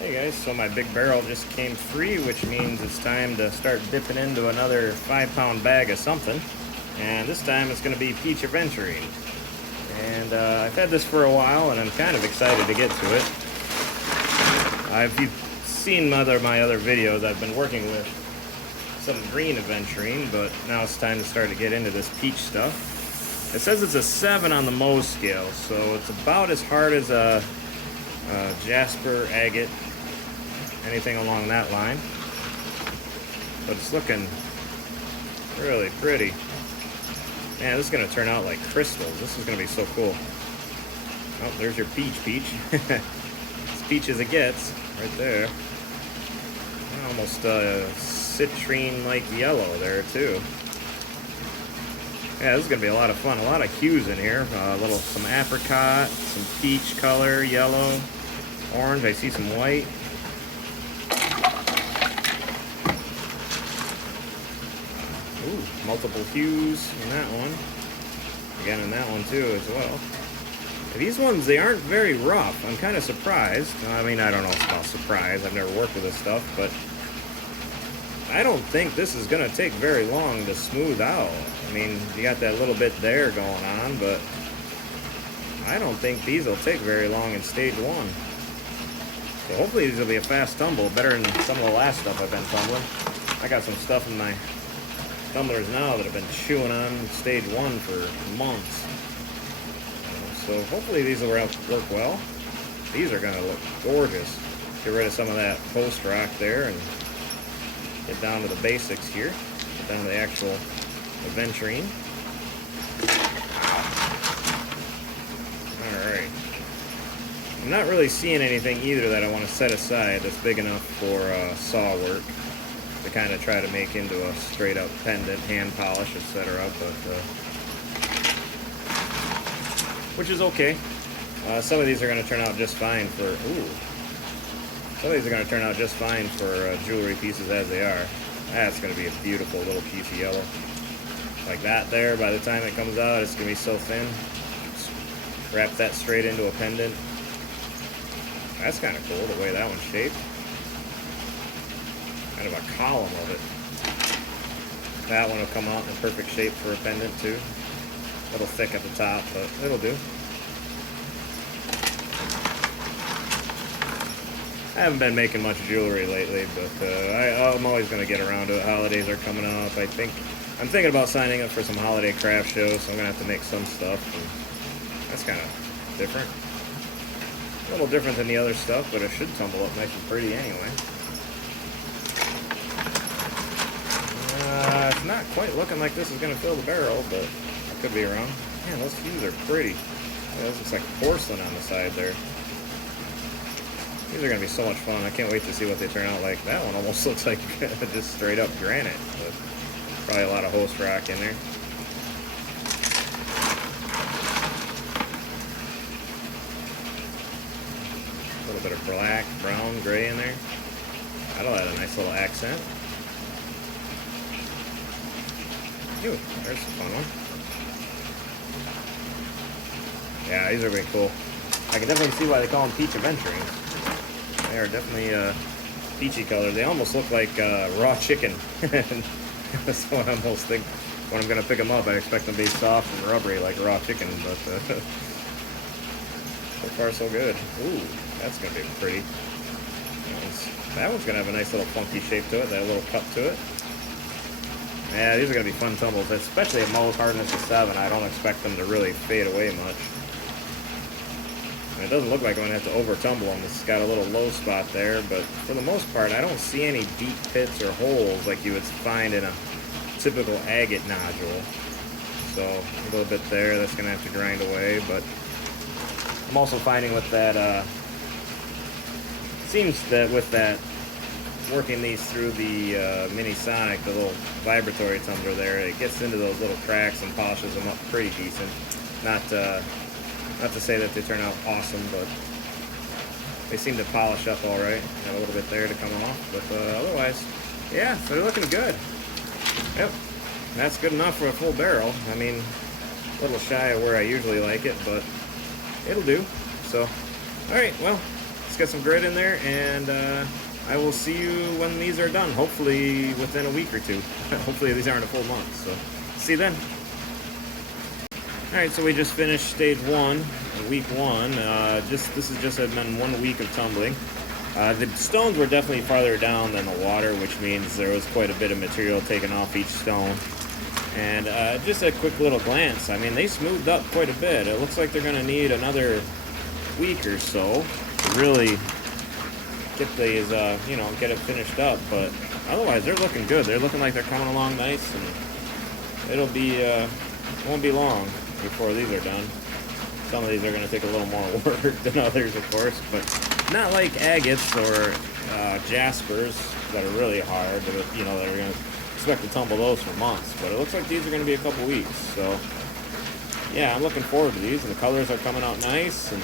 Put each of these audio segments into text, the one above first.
Hey guys, so my big barrel just came free, which means it's time to start dipping into another 5-pound bag of something. And this time it's going to be peach aventurine. And I've had this for a while and I'm kind of excited to get to it. If you've seen my other videos, I've been working with some green aventurine, but now it's time to start to get into this peach stuff. It says it's a 7 on the Mohs scale, so it's about as hard as a jasper, agate, anything along that line. But it's looking really pretty. Man, this is going to turn out like crystals. This is going to be so cool. Oh, there's your peach. As peach as it gets, right there. Almost citrine-like yellow there, too. Yeah, this is going to be a lot of fun. A lot of hues in here. Some apricot, some peach color, yellow, orange. I see some white. Ooh, multiple hues in that one. Again, in that one too as well. These ones, they aren't very rough. I'm kind of surprised. I mean, I don't know about surprised. I've never worked with this stuff, but I don't think this is going to take very long to smooth out. I mean, you got that little bit there going on, but I don't think these will take very long in stage 1. So hopefully these will be a fast tumble, better than some of the last stuff I've been tumbling. I got some stuff in my tumblers now that have been chewing on stage 1 for months. So hopefully these will work well. These are going to look gorgeous. Get rid of some of that post rock there and get down to the basics here. Get down to the actual aventurine. Alright. I'm not really seeing anything either that I want to set aside that's big enough for saw work to kind of try to make into a straight up pendant, hand polish, etc. But which is okay. Some of these are going to turn out just fine for some of these are going to turn out just fine for jewelry pieces as they are. That's going to be a beautiful little piece of yellow. Like that there, by the time it comes out, it's going to be so thin. Just wrap that straight into a pendant. That's kind of cool, the way that one's shaped. Kind of a column of it. That one will come out in a perfect shape for a pendant too. A little thick at the top, but it'll do. I haven't been making much jewelry lately, but I'm always going to get around to it. Holidays are coming up. I'm thinking about signing up for some holiday craft shows, so I'm going to have to make some stuff. And that's kind of different. A little different than the other stuff, but it should tumble up nice and pretty anyway. It's not quite looking like this is going to fill the barrel, but I could be wrong. Man, those hues are pretty. Yeah, this looks like porcelain on the side there. These are going to be so much fun. I can't wait to see what they turn out like. That one almost looks like just straight up granite, but probably a lot of host rock in there. A little bit of black, brown, gray in there. That'll add a nice little accent. Ooh, there's a fun one. Yeah, these are really cool. I can definitely see why they call them peach aventurines. They are definitely peachy color. They almost look like raw chicken. That's what I almost think. When I'm going to pick them up, I expect them to be soft and rubbery like raw chicken, but so far so good. Ooh, that's going to be pretty. That one's going to have a nice little funky shape to it, that little cut to it. Yeah, these are going to be fun tumbles, especially at Mohs hardness of 7. I don't expect them to really fade away much. And it doesn't look like I'm going to have to over-tumble them. It's got a little low spot there, but for the most part, I don't see any deep pits or holes like you would find in a typical agate nodule. So, a little bit there, that's going to have to grind away, but I'm also finding with that, seems that with that, working these through the Mini Sonic, the little vibratory tumbler there, it gets into those little cracks and polishes them up pretty decent. Not to say that they turn out awesome, but they seem to polish up all right. Got a little bit there to come off, but otherwise, yeah, so they're looking good. Yep, that's good enough for a full barrel. I mean, a little shy of where I usually like it, but it'll do. So, all right, well, get some grit in there, and I will see you when these are done, hopefully within a week or two. Hopefully these aren't a full month, so see you then. Alright, so we just finished stage 1, week 1. This has just been 1 week of tumbling. The stones were definitely farther down than the water, which means there was quite a bit of material taken off each stone. And just a quick little glance, I mean, they smoothed up quite a bit. It looks like they're going to need another week or so to really get these, get it finished up. But otherwise, they're looking good. They're looking like they're coming along nice, and it'll be, won't be long before these are done. Some of these are going to take a little more work than others, of course, but not like agates or jaspers that are really hard, that are going to expect to tumble those for months. But it looks like these are going to be a couple weeks. So, yeah, I'm looking forward to these, and the colors are coming out nice. And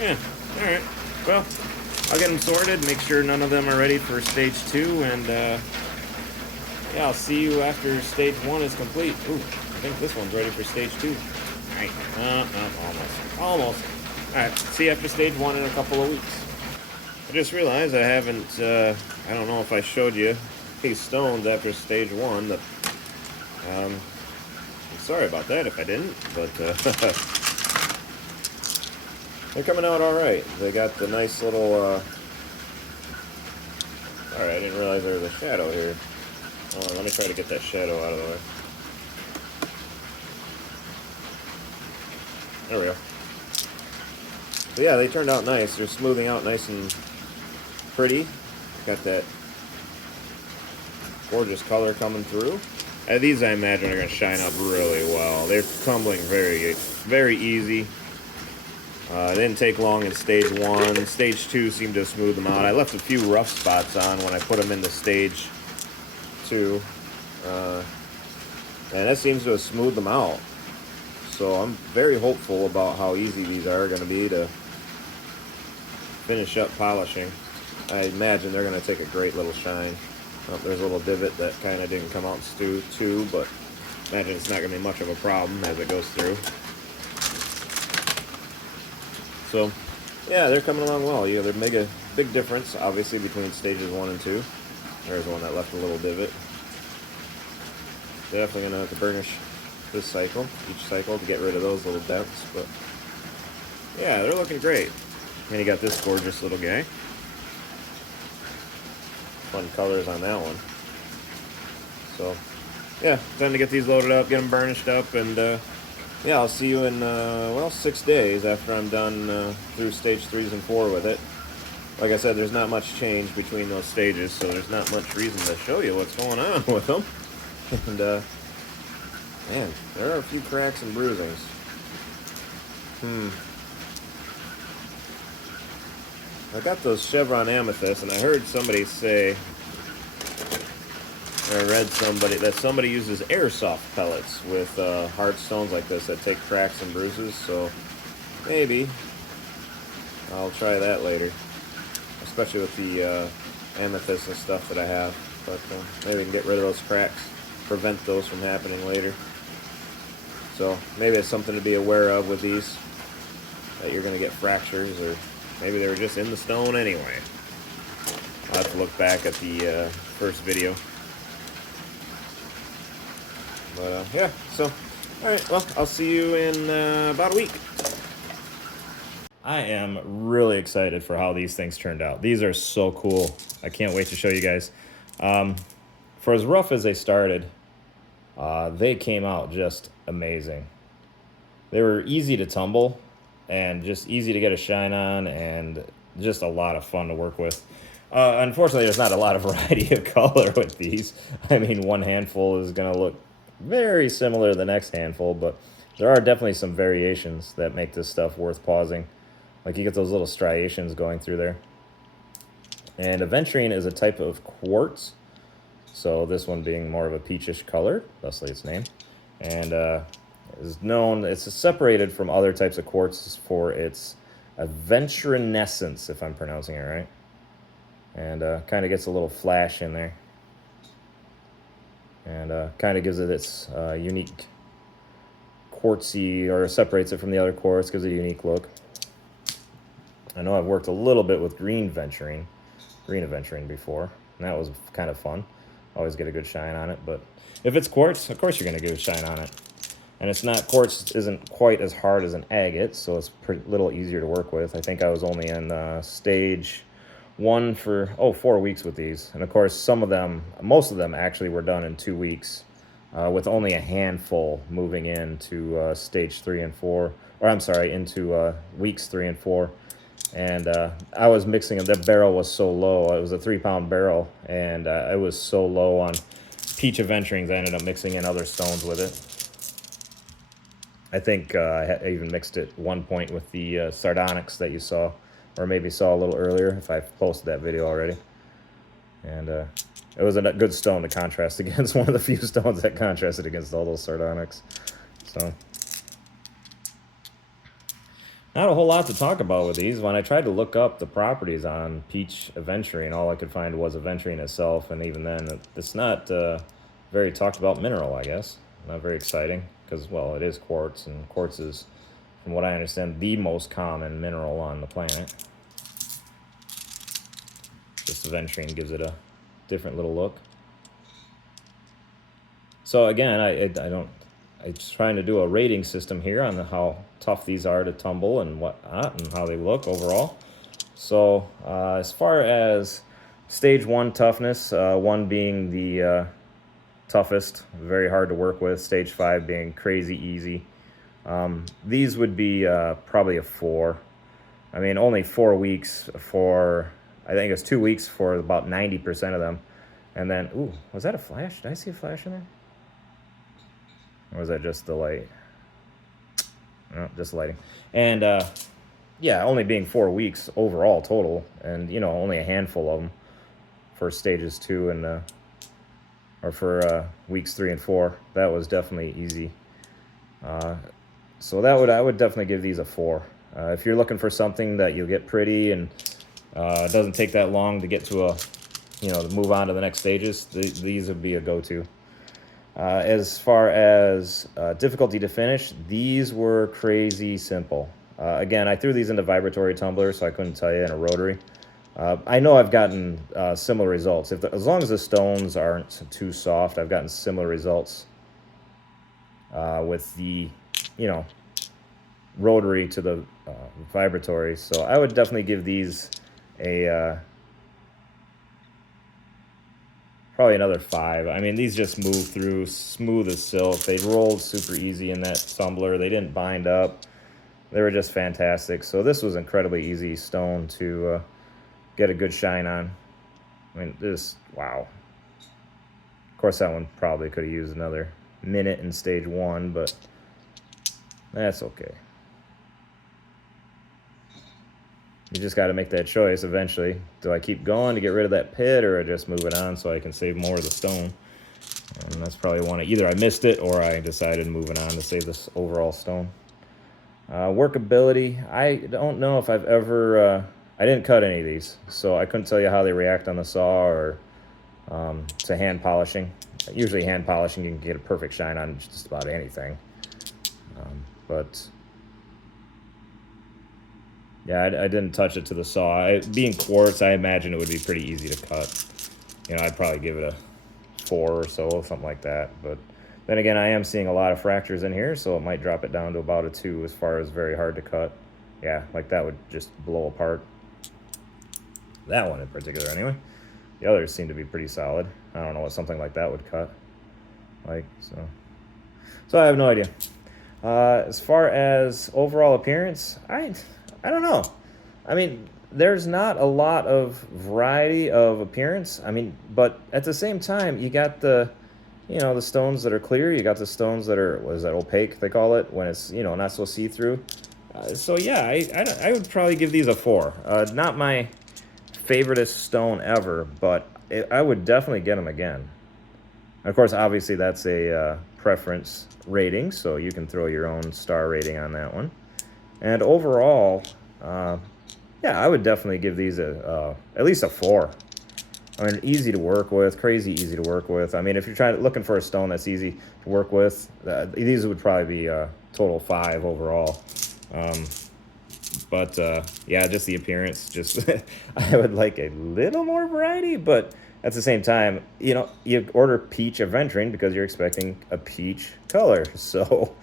yeah, all right. Well, I'll get them sorted, make sure none of them are ready for stage 2, and yeah, I'll see you after stage 1 is complete. Ooh, I think this one's ready for stage 2. All right, almost. All right, see you after stage 1 in a couple of weeks. I just realized I haven't, I don't know if I showed you these stones after stage 1. That, I'm sorry about that if I didn't, but they're coming out all right. They got the nice little, sorry, I didn't realize there was a shadow here. Hold on, let me try to get that shadow out of the way. There we go. But yeah, they turned out nice. They're smoothing out nice and pretty. Got that gorgeous color coming through. These, I imagine, are going to shine up really well. They're tumbling very, very easy. It didn't take long in stage 1. Stage 2 seemed to smooth them out. I left a few rough spots on when I put them into stage 2. And that seems to have smoothed them out. So I'm very hopeful about how easy these are going to be to finish up polishing. I imagine they're going to take a great little shine. Oh, there's a little divot that kind of didn't come out too, but I imagine it's not going to be much of a problem as it goes through. So, yeah, they're coming along well. They make a big difference, obviously, between stages 1 and 2. There's one that left a little divot. Definitely going to have to burnish this cycle, each cycle, to get rid of those little dents. But yeah, they're looking great. And you got this gorgeous little guy. Fun colors on that one. So yeah, time to get these loaded up, get them burnished up, and yeah, I'll see you in 6 days after I'm done through stage 3s and 4 with it. Like I said, there's not much change between those stages, so there's not much reason to show you what's going on with them. And man, there are a few cracks and bruisings. I got those chevron amethysts, and I heard somebody say, or I read that somebody uses airsoft pellets with hard stones like this that take cracks and bruises, so maybe I'll try that later, especially with the amethyst and stuff that I have. But maybe we can get rid of those cracks, prevent those from happening later. So maybe it's something to be aware of with these, that you're going to get fractures, or maybe they were just in the stone anyway. I'll have to look back at the first video. But yeah, so, alright, well, I'll see you in about a week. I am really excited for how these things turned out. These are so cool. I can't wait to show you guys. For as rough as they started, they came out just amazing. They were easy to tumble and just easy to get a shine on, and just a lot of fun to work with. Unfortunately, there's not a lot of variety of color with these. I mean, one handful is going to look very similar to the next handful, but there are definitely some variations that make this stuff worth pausing. Like, you get those little striations going through there. And aventurine is a type of quartz, so this one being more of a peachish color, thusly its name. And is known, it's separated from other types of quartz for its aventurinescence, if I'm pronouncing it right. And kind of gets a little flash in there. And kind of gives it its unique quartzy, or separates it from the other quartz, gives it a unique look. I know I've worked a little bit with green aventurine before, and that was kind of fun. Always get a good shine on it, but if it's quartz, of course you're going to get a shine on it. And it's not, quartz isn't quite as hard as an agate, so it's a little easier to work with. I think I was only in stage 1 for 4 weeks with these, and of course most of them actually were done in 2 weeks, with only a handful moving into stage 3 and 4, or I'm sorry, into weeks 3 and 4. And I was mixing them. That barrel was so low. It was a 3-pound barrel, and it was so low on peach aventurines. I ended up mixing in other stones with it. I think I even mixed it one point with the sardonyx that you saw, or maybe saw a little earlier if I posted that video already. And it was a good stone to contrast against, one of the few stones that contrasted against all those sardonyx. So not a whole lot to talk about with these. When I tried to look up the properties on peach aventurine, all I could find was aventurine itself, and even then, it's not very talked about mineral, I guess. Not very exciting, because, well, it is quartz, and quartz is, from what I understand, the most common mineral on the planet. This aventurine gives it a different little look. So again, I'm just trying to do a rating system here on how tough these are to tumble and whatnot, and how they look overall. So as far as stage 1 toughness, 1 being the toughest, very hard to work with, stage 5 being crazy easy. These would be probably a 4. I mean, only 4 weeks for, I think it's 2 weeks for about 90% of them. And then, ooh, was that a flash? Did I see a flash in there? Or was that just the light? No, just lighting. And yeah, only being 4 weeks overall total, and only a handful of them for stages 2 and or for weeks 3 and 4. That was definitely easy. So I would definitely give these a 4. If you're looking for something that you'll get pretty and it doesn't take that long to get to to move on to the next stages, these would be a go-to. As far as difficulty to finish, these were crazy simple. Again, I threw these into vibratory tumblers, so I couldn't tell you in a rotary. I know I've gotten similar results. As long as the stones aren't too soft, I've gotten similar results with the, rotary to the vibratory. So I would definitely give these a probably another 5. I mean, these just move through smooth as silk. They rolled super easy in that tumbler. They didn't bind up. They were just fantastic. So this was incredibly easy stone to get a good shine on. I mean, wow. Of course, that one probably could have used another minute in stage 1, but that's okay. You just got to make that choice eventually. Do I keep going to get rid of that pit, or I just move it on so I can save more of the stone? And that's probably one. Either I missed it, or I decided moving on to save this overall stone. Workability. I don't know if I've ever... I didn't cut any of these, so I couldn't tell you how they react on the saw or to hand polishing. Usually hand polishing, you can get a perfect shine on just about anything. But... yeah, I didn't touch it to the saw. Being quartz, I imagine it would be pretty easy to cut. I'd probably give it a 4 or so, something like that. But then again, I am seeing a lot of fractures in here, so it might drop it down to about a 2 as far as very hard to cut. Yeah, like that would just blow apart. That one in particular, anyway. The others seem to be pretty solid. I don't know what something like that would cut. So I have no idea. As far as overall appearance, I don't know. I mean, there's not a lot of variety of appearance. I mean, but at the same time, you got the stones that are clear. You got the stones that are, what is that, opaque, they call it, when it's, not so see-through. So yeah, I would probably give these a 4. Not my favoriteest stone ever, but I would definitely get them again. Of course, obviously, that's a preference rating, so you can throw your own star rating on that one. And overall, yeah, I would definitely give these at least a 4. I mean, easy to work with, crazy easy to work with. I mean, if you're looking for a stone that's easy to work with, these would probably be a total 5 overall. But yeah, just the appearance. Just I would like a little more variety, but at the same time, you know, you order peach aventurine because you're expecting a peach color. So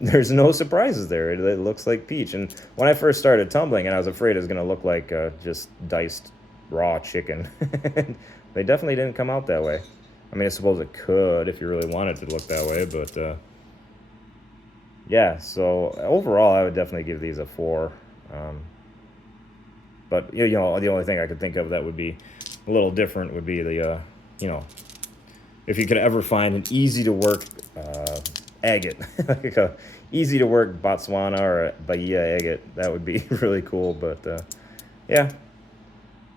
there's no surprises there. It looks like peach. And when I first started tumbling, and I was afraid it was going to look like just diced raw chicken. They definitely didn't come out that way. I mean, I suppose it could if you really wanted to look that way, but yeah. So overall, I would definitely give these a 4. Um, but you know, the only thing I could think of that would be a little different would be the you know, if you could ever find an easy to work agate, like a easy to work Botswana or a Bahia agate, that would be really cool. But yeah,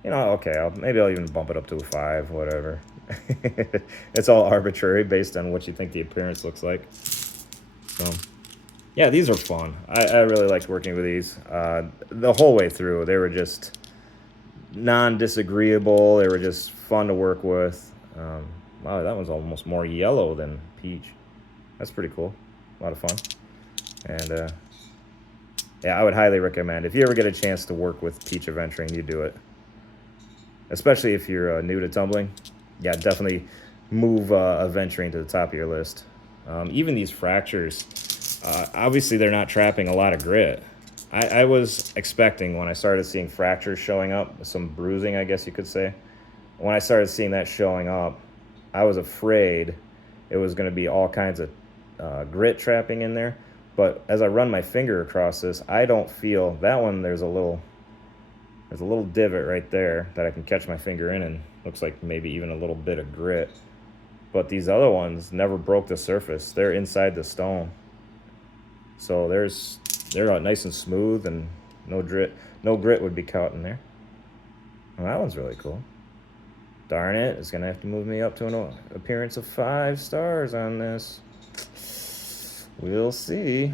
you know, okay, maybe I'll even bump it up to a 5, whatever. It's all arbitrary based on what you think the appearance looks like. So, yeah, these are fun. I really liked working with these. The whole way through, they were just non-disagreeable. They were just fun to work with. Wow, that one's almost more yellow than peach. That's pretty cool. A lot of fun. And yeah, I would highly recommend. If you ever get a chance to work with peach aventurine, you do it. Especially if you're new to tumbling. Yeah, definitely move aventurine to the top of your list. Even these fractures, obviously they're not trapping a lot of grit. I was expecting when I started seeing fractures showing up, some bruising, I guess you could say. When I started seeing that showing up, I was afraid it was going to be all kinds of grit trapping in there. But as I run my finger across this, I don't feel that one. There's a little divot right there that I can catch my finger in, and looks like maybe even a little bit of grit. But these other ones never broke the surface. They're inside the stone. So they're nice and smooth, and no grit would be caught in there. Well, that one's really cool. Darn it, it's gonna have to move me up to an appearance of 5 stars on this. We'll see.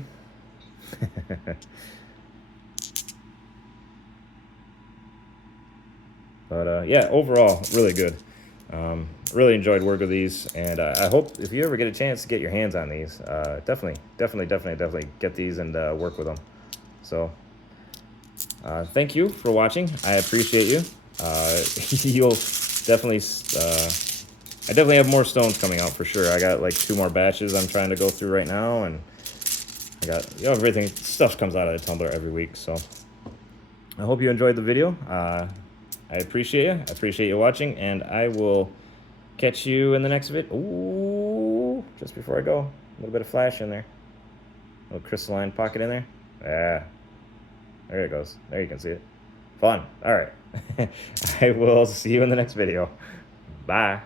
But yeah, overall, really good. Really enjoyed work with these, and I hope if you ever get a chance to get your hands on these, definitely get these and work with them. So, thank you for watching. I appreciate you. You'll definitely, I definitely have more stones coming out for sure. I got like 2 more batches I'm trying to go through right now, and I got, you know, everything, stuff comes out of the tumbler every week. So, I hope you enjoyed the video. I appreciate you. I appreciate you watching, and I will catch you in the next video. Ooh, just before I go, a little bit of flash in there. A little crystalline pocket in there. Yeah. There it goes. There you can see it. Fun. All right. I will see you in the next video. Bye.